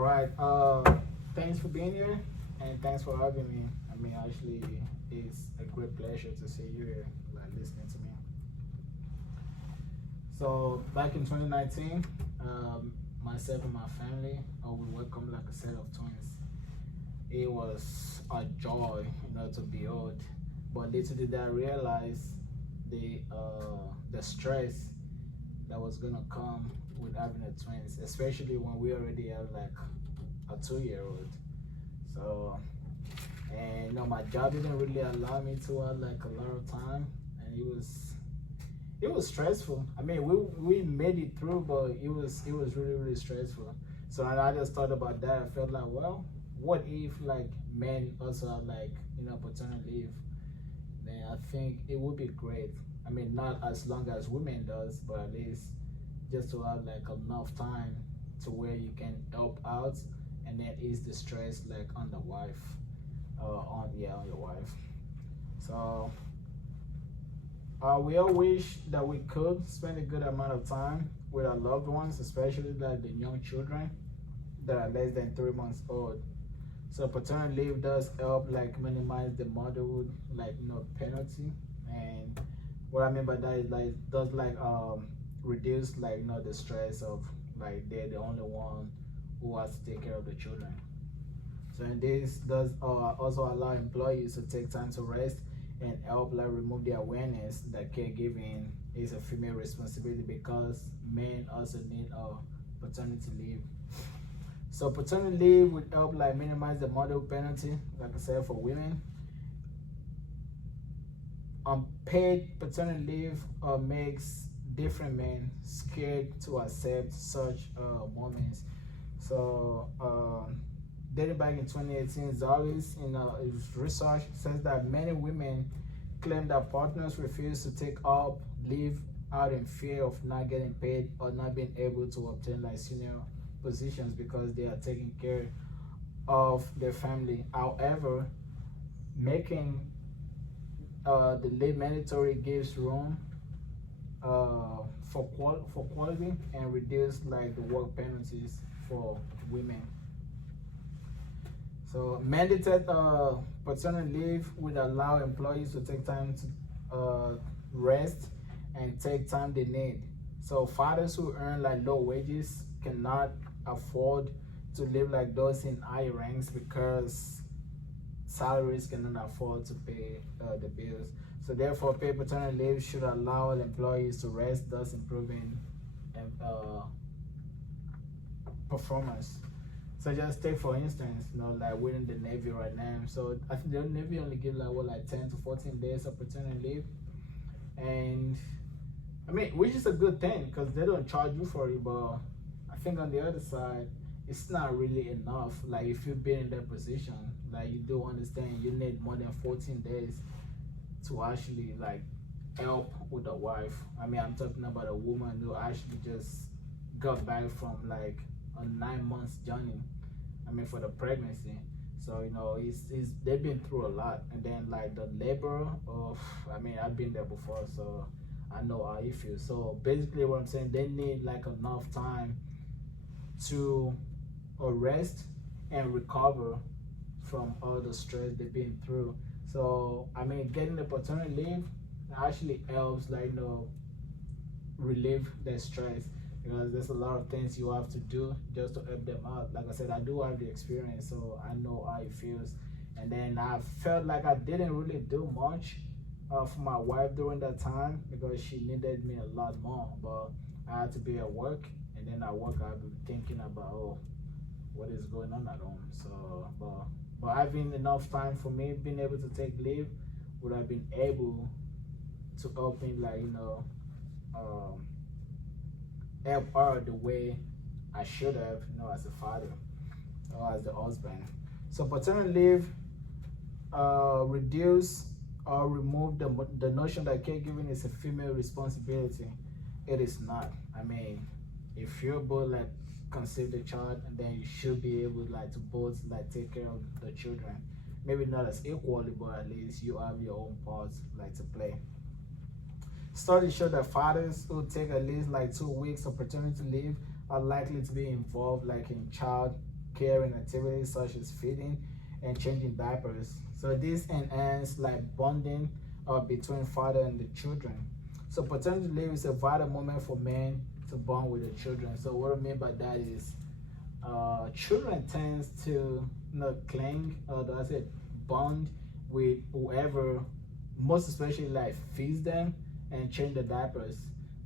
All right. Thanks for being here, and thanks for having me. I mean, actually, it's a great pleasure to see you here, like listening to me. So back in 2019, myself and my family, we welcomed like a set of twins. It was a joy, to behold. But little did I realize the stress that was gonna come with having a twins, especially when we already have like a 2-year-old. So, and my job didn't really allow me to have like a lot of time, and it was stressful. I mean, we made it through, but it was really stressful. So I just thought about that. I felt like, well, what if like men also have like paternal leave? Then I think it would be great. I mean, not as long as women does, but at least just to have like enough time to where you can help out and then ease the stress like on the wife, on your wife. So we all wish that we could spend a good amount of time with our loved ones, especially like the young children that are less than 3 months old. So paternal leave does help like minimize the motherhood like penalty. And what I mean by that is like does like reduce like the stress of like they're the only one who has to take care of the children. So and this does also allow employees to take time to rest and help like remove the awareness that caregiving is a female responsibility, because men also need a paternity leave. So paternity leave would help like minimize the motherhood penalty, like I said, for women. Unpaid paternity leave makes different men scared to accept such moments. So dated back in 2018, Zalis in his research says that many women claim that partners refuse to take up leave out in fear of not getting paid or not being able to obtain like senior positions because they are taking care of their family. However, making the leave mandatory gives room for quality and reduce like the work penalties for women. So mandated paternity leave would allow employees to take time to rest and take time they need. So fathers who earn like low wages cannot afford to live like those in high ranks because salaries cannot afford to pay the bills. So therefore, paid paternity leave should allow employees to rest, thus improving performance. So just take for instance, like we're in the Navy right now. So I think the Navy only give like 10 to 14 days of paternity leave, and I mean, which is a good thing because they don't charge you for it. But I think on the other side, it's not really enough. Like if you've been in that position, like you do understand you need more than 14 days to actually like help with the wife. I mean, I'm talking about a woman who actually just got back from like a 9 months journey. I mean, for the pregnancy. So it's they've been through a lot, and then like the labor of, I mean, I've been there before, so I know how you feel. So basically, what I'm saying, they need like enough time to rest and recover from all the stress they've been through. So I mean, getting the paternity leave actually helps like relieve their stress, because there's a lot of things you have to do just to help them out. Like I said, I do have the experience, so I know how it feels. And then I felt like I didn't really do much for my wife during that time because she needed me a lot more. But I had to be at work, and then at work I've been thinking about, oh, what is going on at home. So but having enough time for me, being able to take leave, would have been able to help me like help her the way I should have, as a father or as the husband. So paternity leave reduce or remove the notion that caregiving is a female responsibility. It is not. I mean, if you're both like conceive the child, and then you should be able like to both like take care of the children. Maybe not as equally, but at least you have your own parts like to play. Studies show that fathers who take at least like 2 weeks of paternity leave are likely to be involved like in child caring activities such as feeding and changing diapers. So this enhances like bonding between father and the children. So paternity leave is a vital moment for men to bond with the children. So what I mean by that is children tends to cling or do I say bond with whoever, most especially like feeds them and change the diapers.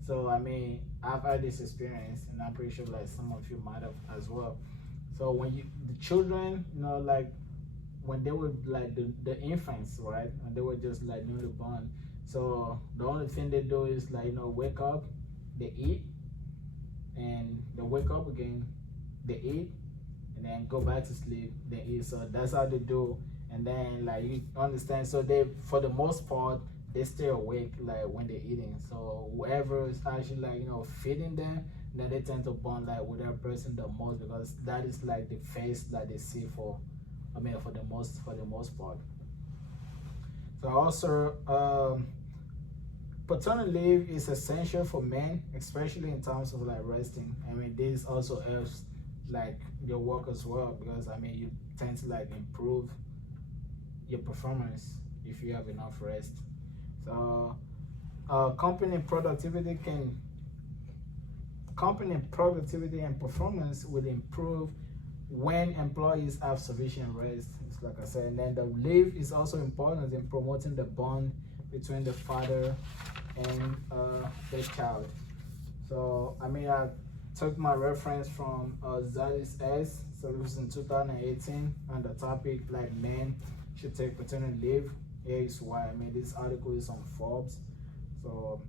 So I mean, I've had this experience, and I'm pretty sure like some of you might have as well. So when the children, like when they were like the infants, right, and they were just like newly born. So the only thing they do is like wake up, they eat, and they wake up again, they eat, and then go back to sleep, they eat. So that's how they do. And then like you understand, so they for the most part they stay awake like when they're eating. So whoever is actually like feeding them, then they tend to bond like with that person the most, because that is like the face that they see for for the most part. So also paternity leave is essential for men, especially in terms of like resting. I mean, this also helps like your work as well, because I mean you tend to like improve your performance if you have enough rest. So company productivity and performance will improve when employees have sufficient rest. It's like I said, and then the leave is also important in promoting the bond between the father and the child. So I mean, I took my reference from Zadis S. So it was in 2018, and the topic like men should take paternity leave. Here is why. I mean, this article is on Forbes. So